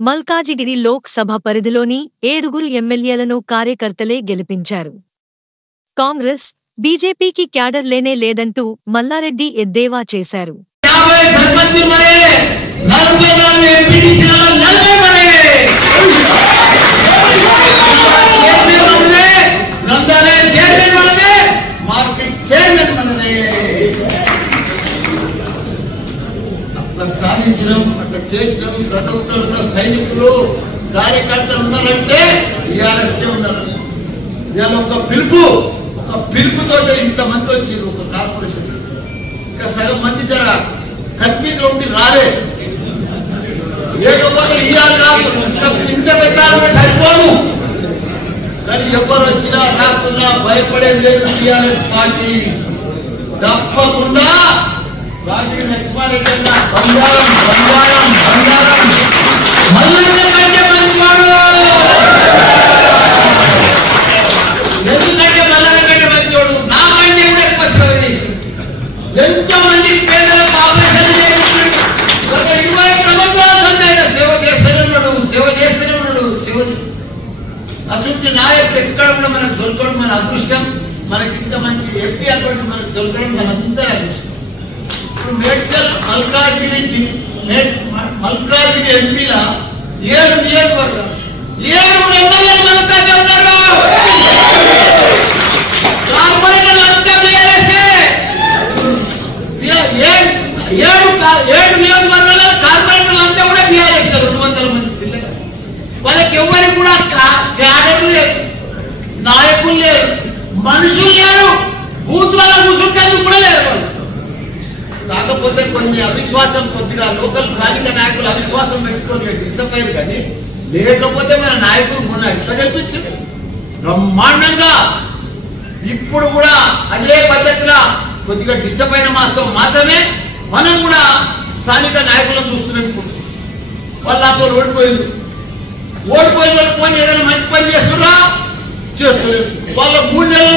మల్కాజిగిరి లోక్ సభ పరిధిలోని 7 ఎమ్మెల్యేలను కార్యకర్తలే గెలిపించారు. కాంగ్రెస్, బీజేపీకి క్యాడర్ లేనే లేదంటూ మల్లారెడ్డి ఎద్దేవా చేశారు. సాధించడం అట్లా చేసినాం. ప్రతి ఒక్కరు సైనికులు కార్యకర్తలు ఉన్నారంటే టీఆర్ఎస్కే ఉన్నారు. ఇవాళ ఒక పిలుపుతో ఇంతమంది వచ్చి ఒక కార్పొరేషన్ ఇంకా సగం మంది జర కన్ఫ్యూజ్ ఉండి రాలే. లేకపోతే ఇంత పెట్టాలంటే సరిపోదు. కానీ ఎవరు వచ్చినా రాకుండా భయపడేది లేదు టీఆర్ఎస్ పార్టీ. తప్పకుండా రాజీవ్ లక్ష్మారెడ్డి అన్న బంగారం బంగారం బంగారం మల్లన్న కంటే మంచివాడు. ఎందుకంటే మల్లన్న కంటే మంచివాడు నాకంటే కూడా ఎక్కువ సేవ చేసి ఎంతో మంది పేదలకు ఆపరేషన్ చేసి గత 20 సంవత్సరాల ఆయన సేవ చేస్తూనే ఉన్నాడు. అసలు నాయకుడు ఎక్కడ కూడా మనకు దొరకడం మన అదృష్టం. మనకి ఇంత మంచి ఎంపీ అకౌంట్ మనకు దొరకడం మనందరూ అదృష్టం. మేడ్చల్ మల్కాజిగిరి ఎంపీల 7 నియోజకవర్గం 7 ఎమ్మెల్యేలు మనతోనే ఉన్నారు. కార్పొరేటర్లు అంతా బీఆర్ఎస్ఏ. 7 నియోజకవర్గాల్లో కార్పొరేటర్లు అంతా కూడా బీఆర్ఎస్. 200 మంది చిల్లర. వాళ్ళకి ఎవరికి కూడా క్యాడర్లు లేదు, నాయకులు లేరు, మనుషులు లేరు, బూతులలో కూర్చుంటేందుకు కూడా లేరు. కాకపోతే కొన్ని అవిశ్వాసం కొద్దిగా లోకల్ స్థానిక నాయకులు అవిశ్వాసం పెట్టుకొని డిస్టర్బ్ అయ్యారు. కానీ లేకపోతే మన నాయకులు మొన్న ఎట్లా కల్పించారు బ్రహ్మాండంగా. ఇప్పుడు కూడా అదే పద్ధతిలో కొద్దిగా డిస్టర్బ్ అయిన మాత్రమే మనం కూడా స్థానిక నాయకులను చూస్తున్నట్టు. వాళ్ళు నాతో ఓడిపోయిన వాళ్ళు పోయి ఏదైనా మంచి పని చేస్తున్నా చేస్తలేదు. వాళ్ళ 3 నెలల